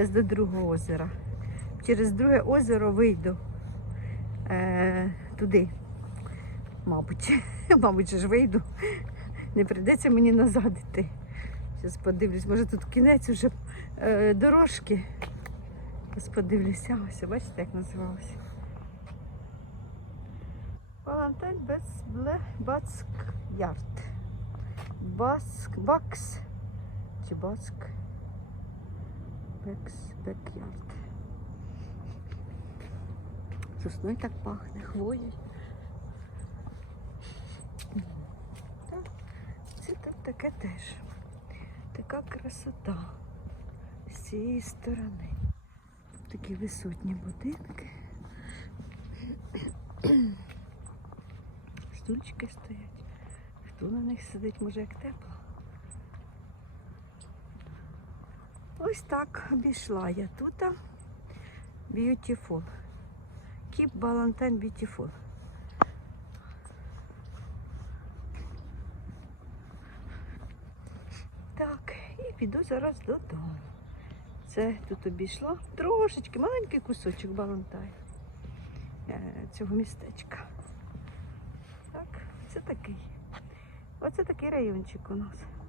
Зараз до другого озера. Через друге озеро вийду е, туди. Мабуть, мабуть, ж вийду. Не прийдеться мені назад йти. Зараз подивлюсь, може тут кінець уже е, дорожки. Зараз подивлюся, ось, бачите, як називалося. Валентайн без бацк ярд. Баск, бакс. Чи баск? Бекс, бекярд. Сосною так пахне, хвоєю. Це тут таке теж. Така красота з цієї сторони. Такі висотні будинки. Стульчики стоять. Хто на них сидить, може як тепло. Ось так обійшла я тут. Beautiful. Keep Valentine Beautiful. Так, і піду зараз додому. Це тут обійшла трошечки, маленький кусочок Балантай цього містечка. Так, це такий. Оце такий райончик у нас.